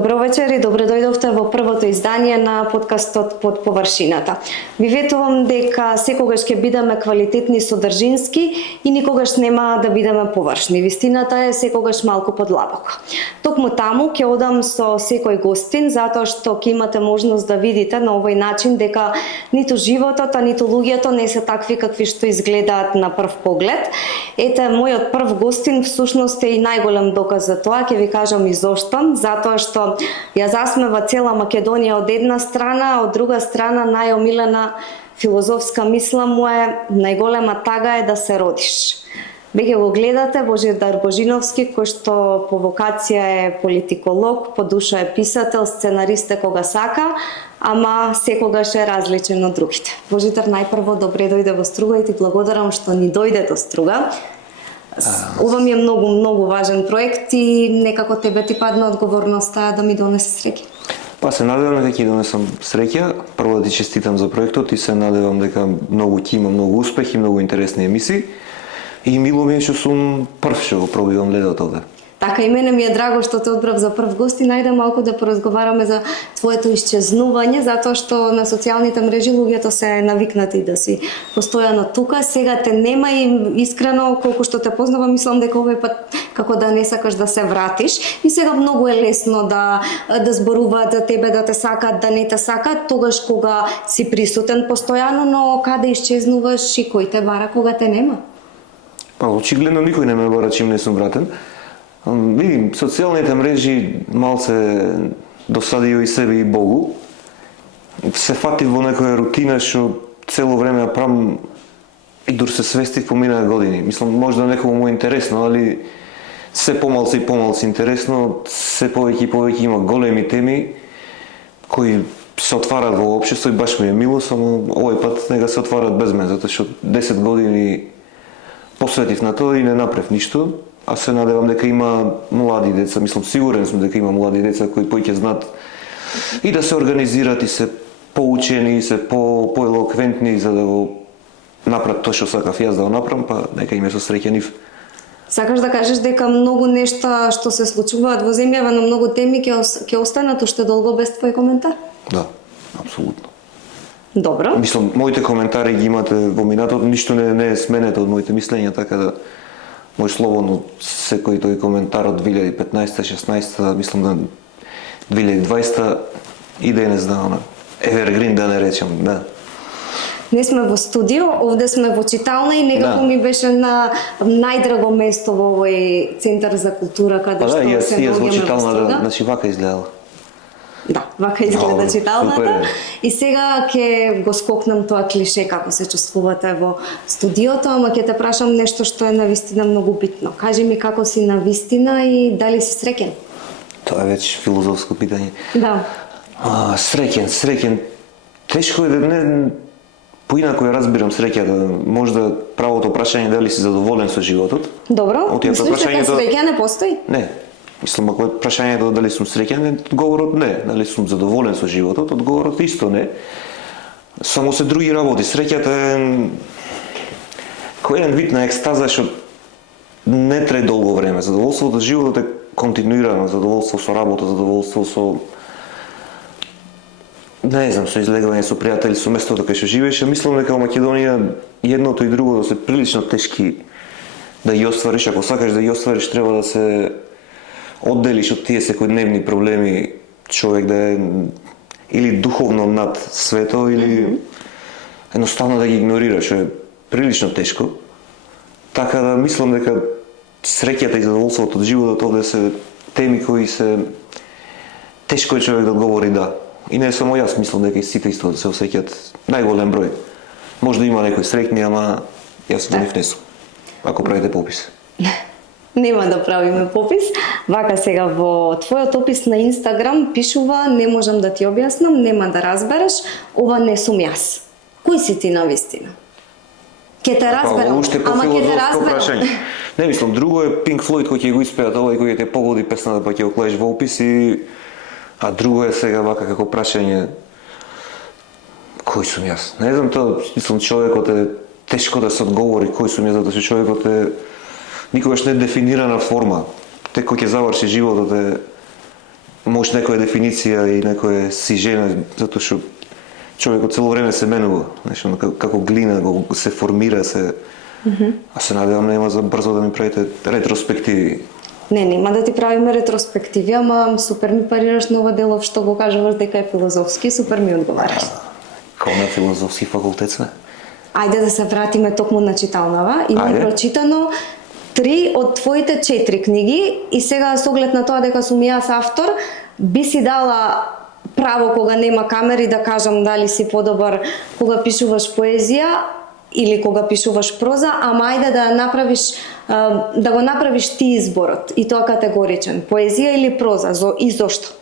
Добро вечер и добре дојдовте во првото издание на подкастот Под површината. Ви ветувам дека секогаш ќе бидеме квалитетни и содржински и никогаш нема да бидеме површни. Вистината е секогаш малку подлабока. Токму таму ќе одам со секој гостин, затоа што ќе имате можност да видите на овој начин дека ниту животот, а ниту луѓето не се такви какви што изгледаат на прв поглед. Ете, мојот прв гостин всушност е и најголем доказ за тоа, ќе ви кажам и зошто, затоа што ја засмева цела Македонија од една страна, а од друга страна најомилена филозофска мисла му е најголема тага е да се родиш. Веќе го гледате Божидар Божиновски, кој што по вокација е политиколог, по душа е писател, сценарист е кога сака, ама секогаш е различен од другите. Божидар, најпрво добре дојде во Струга и ти благодарам што ни дојде до Струга. Ова ми е многу важен проект и некако тебе ти падна одговорноста да ми донесе среќа. Па се надевам дека ќе донесам среќа. Прво да ти честитам за проектот и се надевам дека ќе има многу успех и многу интересни емисии. И мило ми е што сум прв што го пробивам ледот овде. Така и мене ми е драго што те одбрав за прв гост и најде малку да поразговараме за твоето исчезнување, затоа што на социјалните мрежи луѓето се навикнати да си постојано тука. Сега те нема и искрено колку што те познавам, мислам дека овој пат како да не сакаш да се вратиш. И сега многу е лесно да зборуваат за тебе, да те сакаат, да не те сакаат, тогаш кога си присутен постојано, но каде исчезнуваш и кој те бара кога те нема? Па очигледно никој не ме бара чим не сум вратен. Видим, социјалните мрежи малце досадио и себе и Богу. Се фатив во некоја рутина што цело време ја правам и дур се свестив поминаа години. Мислам, можда некому му е интересно, али се помалце и помалце интересно, се повеќе и повеќе има големи теми кои се отварат во општество и баш ми е мило, само овој пат нега се отварат без мене, затоа што 10 години посветив на тоа и не направив ништо. А се надевам дека има млади деца, мислам сигурен сум дека има млади деца кои поќе знаат и да се организираат и се поучени и се поелоквентни за да го направат тоа што сакав јас да го направам, па нека им е со среќа нив. Сакаш да кажеш дека многу нешта што се случуваат во земјава на многу теми ќе останат уште долго без твој коментар? Да, апсолутно. Добро. Мислам, моите коментари ги имате во минатото, ништо не е сменето од моите мислења, така да може слободно секој тој коментар од 2015-16, мислам да 2020 и денес да она Evergreen да не речем, да. Не сме во студио, овде сме во читална и некако ми беше на најдраго место во овој центар за култура каде што се наоѓаме во читална. да, значи вака изгледала. Да, вака изгледа читалната. И сега ќе го скокнам тоа клише како се чувствувате во студиото, ама ќе те прашам нешто што е навистина многу битно. Кажи ми како си навистина и дали си среќен? Тоа е веќе филозофско питање. Да. Среќен. Тешко е да не поинако ја разбирам среќата. Можда правото прашање дали си задоволен со животот. Добро. Мислиш дека среќа не постои? Не. Мислам, ако е прашањето дали сум среќен, одговорот не. Дали сум задоволен со животот, одговорот исто не. Само се други работи. Среќата е кој еден вид на екстаза што не трае долго време. Задоволството од животот е континуирано, задоволство со работа, задоволство со не знам, со излегување со пријатели, со местото кај што живееш. Мислам дека во Македонија едното и другото се прилично тешки да ги оствариш. Ако сакаш да ги оствариш, треба да се одделиш од тие секојдневни проблеми, човек да е или духовно над свето, или едноставно да ги игнорираш, што е прилично тешко. Така да мислам дека среќата и задоволството од животот овде се теми кои се тешко е човек да одговори да. И не само јас, мислам дека и сите исто се осеќаат најголем број. Може да има некои среќни, ама јас во нив не сум. Ако правите попис. Нема да правиме попис. Вака сега во твојот опис на Инстаграм пишува: не можам да ти објаснам, нема да разбереш, ова не сум јас. Кој си ти навистина? Ке те разберам, ама ке те разберам. Не мислам, друго е Pink Floyd кој ќе го испеат овој кој ќе те погоди песната па ќе го клееш во опис и а друго е сега вака како прашање кој сум јас. Не знам тоа, мислам човекот е тешко да се одговори кој сум јас, затоа што човекот е никогаш не дефинирана форма. Тек кој ќе заврши животот е Може некоја дефиниција и некоја си жена, затоа што човекот цело време се менува, знаеш, како глина се формира се. А се надевам нема за брзо да ми правите ретроспективи. Не, нема да ти правиме ретроспективи, ама супер ми парираш на ова делов што го кажуваш дека е филозофски, супер ми одговараш. Као на филозофски факултет сме. Ајде да се вратиме токму на читалнава. Имам прочитано 3 од твоите 4 книги и сега со оглед на тоа дека сум јас автор, би си дала право кога нема камери да кажам дали си подобар кога пишуваш поезија или кога пишуваш проза, ама ајде да направиш да го направиш ти изборот и тоа категоричен, поезија или проза, и зошто?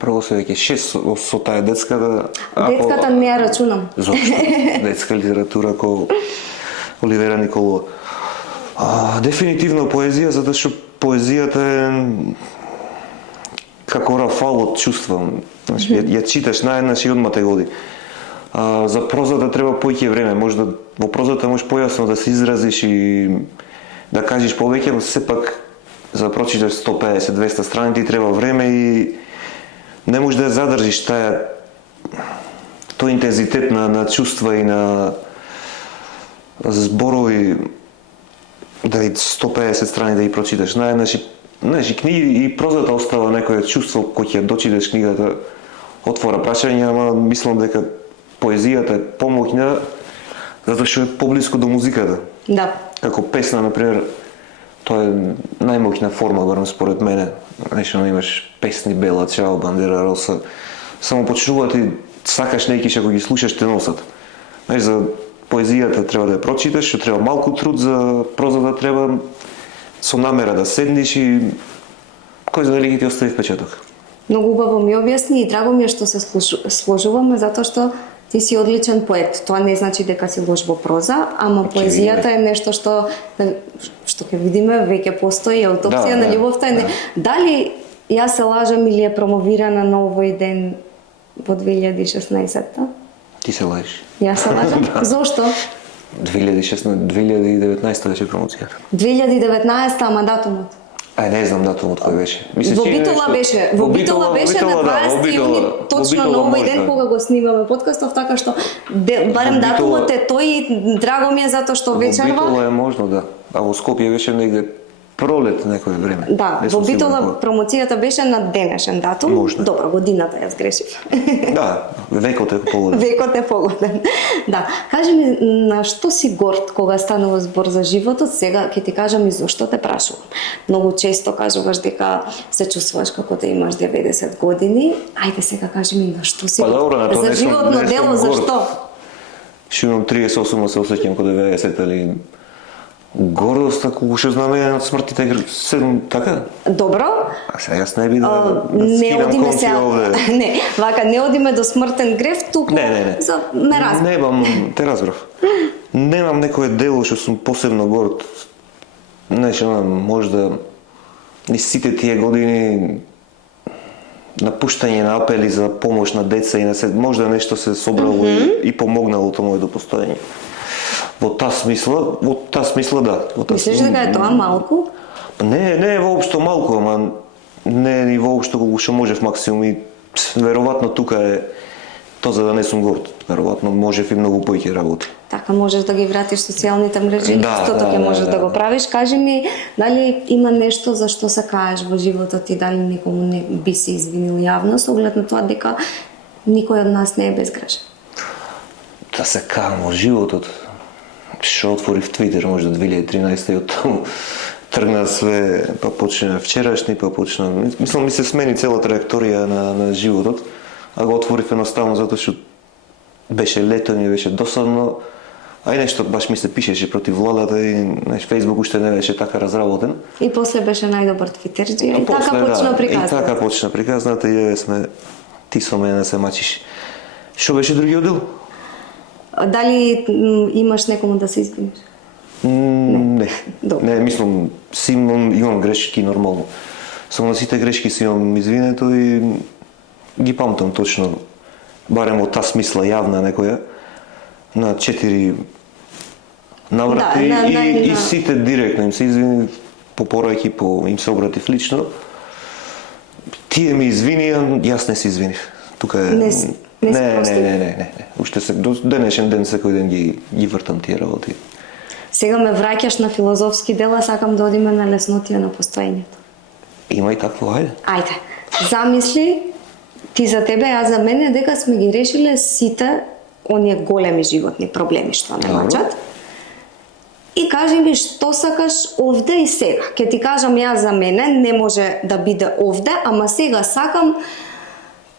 Прво се веќе 6 со таа детската. Детската не ја рачунам. Зошто? Детска литература ко Оливера Николова. Дефинитивно поезија, затоа што поезијата е како рафал од чувства. Значи, ја читаш наеднаш и одма те годи. За прозата треба поќе време, може да во прозата можеш појасно да се изразиш и да кажеш повеќе, но сепак за да прочиташ 150-200 страни ти треба време и не можеш да ја задржиш тој интензитет на чувства и на зборови да и 150 страни да ги прочиташ наеднаш и знаеш, и книги и прозата остава некоја чувство кој ќе дочиташ книгата отвора прашање, ама мислам дека поезијата е помоќна затоа што е поблиску до музиката. Да. Како песна, например, тоа е најмоќна форма, барем според мене. Знаеш, имаш песни Бела, Чао, Бандера, Роса. Само почнуваат и сакаш неки што ги слушаш те носат. Знаеш, за поезијата треба да ја прочиташ, што треба малку труд, за прозата треба со намера да седнеш и кој знае дали ќе ти остави впечаток. Многу убаво ми објасни и драго ми е што се сложуваме затоа што ти си одличен поет. Тоа не значи дека си лош во проза, ама поезијата е нешто што ќе видиме веќе постои аутопсија на љубовта. Дали јас се лажам или е промовирана на овој ден во 2016-та? Ти се лажиш. Јас се лажам? Зошто? 2019 беше промоцијата. 2019-та, ама датумот? Не знам датумот кој беше. Во Битола беше. Во Битола беше на 20 јуни, точно на овој ден кога го снимаме подкастов, така што барем датумот е тој и драго ми е затоа што вечерва. Во Битола е можно, да. А во Скопје беше негде пролет некој време. Да, во Битола промоцијата беше на денешен датум. Можно. Добро, годината ја сгрешив. Да, векот е погоден. Векот е погоден. Да. Кажи ми, на што си горд кога станува збор за животот? Сега ќе ти кажам и зошто те прашувам. Многу често кажуваш дека се чувствуваш како да имаш 90 години. Ајде сега кажи ми на што си горд? За животно дело, зашто? Што имам 38, се осеќам како 90, али гордост, ако што знаме од смртите, така? Добро. А сега јас не би да не одиме се овде. Не, вака не одиме до смртен грев, туку за ме разбрав. Немам, те разбрав. Немам некое дело што сум посебно горд. Знаеш, може да и сите тие години напуштање на апели за помош на деца и на се, може да нешто се собрало и помогнало тоа моето постоење. Во таа смисла да. Мислиш дека е тоа малку? Не е воопшто малку, ама не е ни воопшто колку што можев максимум и веројатно тука е тоа за да не сум горд. Веројатно можев и многу поиќе работи. Така можеш да ги вратиш социјалните мрежи, истото ќе можеш да го правиш. Кажи ми, дали има нешто за што се каеш во животот и дали некому не би се извинил јавно со оглед на тоа дека никој од нас не е безгрешен? Да се каам во животот. Што отворив Твитер може до 2013 и од таму тргна све, па почна вчерашни, па почна... Мислам, ми се смени цела траекторија на животот, а го отворив едноставно затоа што беше лето, ми беше досадно, а и нешто баш ми се пишеше против владата и Фейсбук уште не беше така разработен. И после беше најдобар твитерџија и така почна приказната. И така почна приказната и сме ти со мене се мачиш. Што беше другиот дел? Дали имаш некому да се извиниш? Не, мислам, имам грешки нормално. Само на сите грешки си имам извинето и ги памтам точно, барем во таа смисла јавна некоја, на 4 наврати и сите директно им се извини по пораки, им се обратив лично. Тие ми извинија, јас не се извинив. Тука е... Не се прости. Не. Уште се до денешен ден секој ден ги вртам тие работи. Сега ме враќаш на филозофски дела, сакам да одиме на леснотија на постоењето. Има и такво, ајде. Ајде, замисли ти за тебе, а за мене дека сме ги решиле сите оние големи животни проблеми што не мачат. И кажи ми што сакаш овде и сега. Ке ти кажам јас за мене, не може да биде овде, ама сега сакам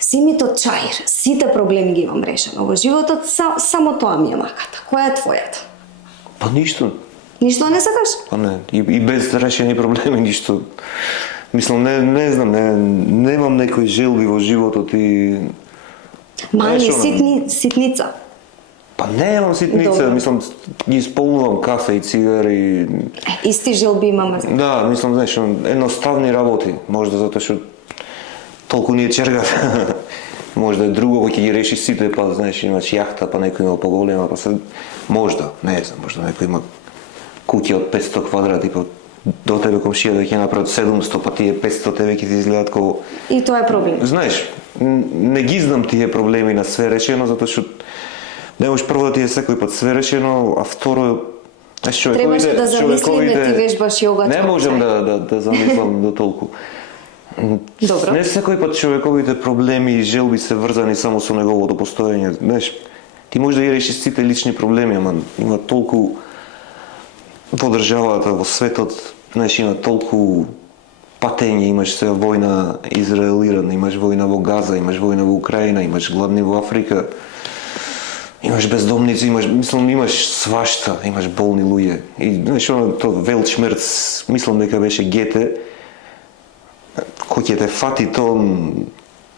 симито чаир. Сите проблеми ги имам решено во животот, само тоа ми е маката. Која е твојата? Па ништо. Ништо не сакаш? Па не, и без решени проблеми ништо. Мислам, не знам, немам некои желби во животот и... Мали, ситница. Па немам ситница, Добро. мислам, ги исполнувам кафе и цигари. Исти желби имаме. Да, мислам, знаеш, едноставни работи, можда затоа што толку ни е чергата. Можда е друго кој ќе ги реши сите, па знаеш, имаш јахта, па некој има поголема, па се можда, не знам, можда некој има куќа од 500 квадрати, па до тебе комшија да ќе направат 700, па тие 500 тебе ќе ти изгледаат како... И тоа е проблем. Знаеш, не ги знам тие проблеми на све решено, затоа што не можеш прво да ти е секој пат све решено, а второ, знаеш, Требаше да замислиме ти вежбаш јога. не можам да замислам до толку. Добро. Не секој пат човековите проблеми и желби се врзани само со неговото постоење. Знаеш, ти можеш да ги решиш сите лични проблеми, ама има толку во државата, во светот, знаеш, има толку патење, имаш се војна Израел-Иран, имаш војна во Газа, имаш војна во Украина, имаш гладни во Африка, имаш бездомници, имаш свашта, имаш болни луѓе. И знаеш, тоа Велтшмерц, мислам дека беше Гете, кој ќе те фати, то,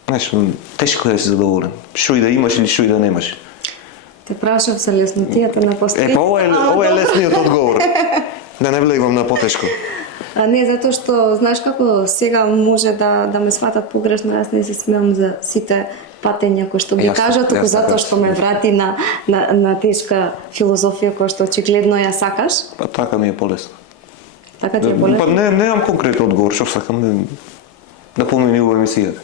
знаеш, тешко е да си задоволен. Шо и да имаш или шо и да немаш. Те прашав за леснотијата на постоење. Па ова е лесниот одговор. Да не влегвам на потешко. Не, затоа што, знаеш како сега може да ме сватат погрешно, јас не се смеам за сите патења кои што ги кажат, туку затоа што ме врати на тешка филозофија која што очигледно ја сакаш. Па така ми е полесно. Така ти е полесно? Па немам конкретен одговор, што сакам да помени во емисијата.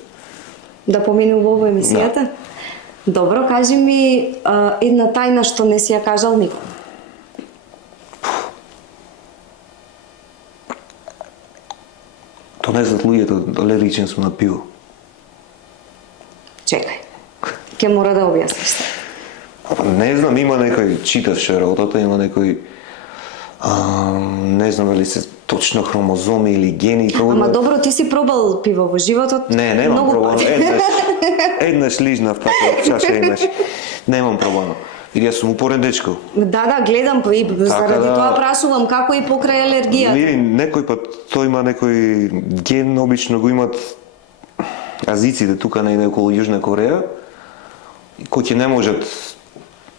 Да помине во емисијата? Добро, кажи ми една тајна што не си ја кажал никој. То не знаат луѓето, алергичен сум на пиво. Чекај. Ке мора да објасниш. Па не знам, има некој, читавше работата, има некој, не знам дали се точно хромозоми или гени. Ама добро, ти си пробал пиво во животот? Не, немам пробано. Еднаш лижнав така, чаша имаш. Немам пробано. И јас сум упорен дечко. Да, гледам, и заради тоа прашувам како и покрај алергијата. Види, некој пат тој има некој ген, обично го имат азиците тука негде околу Јужна Кореја, кои ќе не можат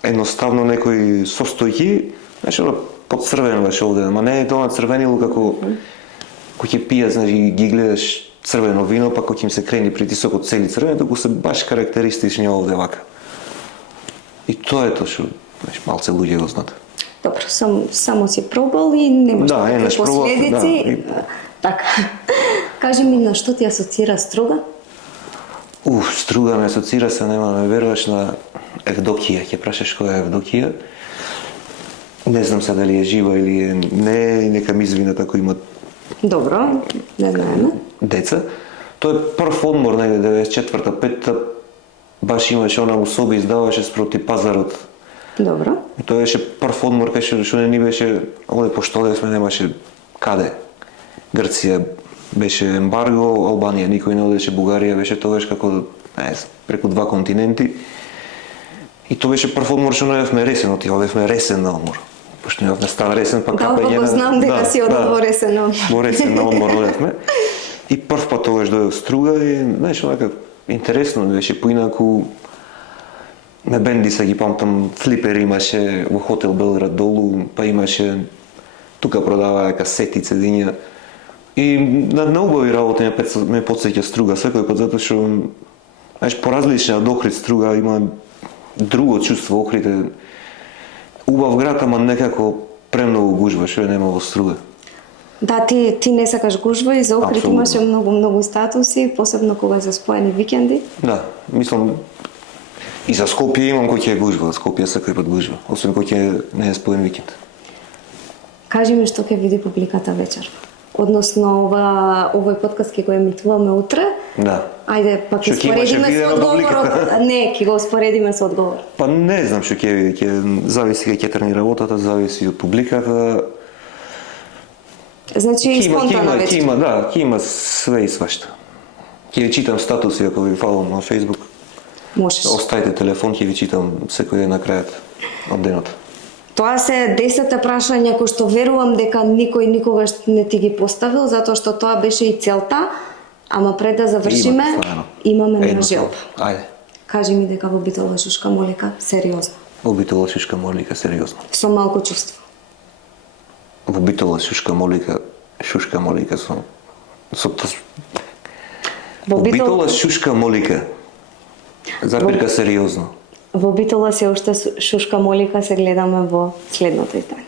едноставно некои состојки, значи подцрвенуваш овде, ама не е тоа црвенило како кој ќе пија, значи ги гледаш црвено вино, па кој ќе им се крени притисокот цели црвено, туку се баш карактеристични овде вака. И тоа е тоа што малце луѓе го знаат. Добро, само си пробал и немаш такви последици. Така. Кажи ми на што ти асоцира струга? Струга ме асоцира се, нема да ме веруваш, на Евдокија. Ќе прашаш која е Евдокија? Не знам се дали е жива или не, нека ми извинат ако имат Добро, не знаеме. Деца. Тој е прв одмор негде 94-та, 5-та, баш имаше она усоби, издаваше спроти пазарот. Добро. И тоа беше прв одмор кај што не ни беше, овде пошто одевме немаше каде. Грција беше ембарго, Албанија никој не одеше, Бугарија беше тогаш како, не знам, преку 2 континенти. И тоа беше прв одмор што не одевме ресен, одевме ресен на одмор. Пошто не одевме стар ресен, па капе Да, го знам дека си одел во ресен на одмор. Во ресен на одмор одевме. И прв пат тогаш дојдов струга и, знаеш, онака интересно беше поинаку. На бенди се ги памтам, флипер имаше во хотел Белград долу, па имаше тука продаваа касети, цедиња. И на убави работи ме потсеќа струга секој пат, затоа што, знаеш, поразлична од Охрид струга има друго чувство. Охрид е убав град, ама некако премногу гужва, што е нема во струга. Да, ти не сакаш гужва и за Охрид Апсолутно. имаше многу статуси, посебно кога се споени викенди. Да, мислам и за Скопје имам кој ќе е гужва, Скопје секој пат гужва, освен кој ќе не е споен викенд. Кажи ми што ќе види публиката вечер. Односно овој подкаст ќе го емитуваме утре. Да. Ајде, па ќе Што ќе имаше споредиме видео со одговорот. публиката? Не, ќе го споредиме со одговор. Па не знам што ќе види, ќе зависи кај ќе трени работата, зависи од публиката. Значи спонтана вечер. Ќе има све и свашта. Ќе ви читам статуси ако ви фалам на Facebook. Можеш. Оставите телефон, ќе ви читам секој ден на крајот од денот. Тоа се 10 прашања кои што верувам дека никој никогаш не ти ги поставил, затоа што тоа беше и целта, ама пред да завршиме, имаме една желба. Ајде. Кажи ми дека во Битола шушка молика, сериозно, Во Битола шушка молика, сериозно. со малку чувство. Во Битола шушка молика со Во Во Битола шушка молика. Запирка сериозно. Во Битола се уште шушка молика се гледаме во следното издание.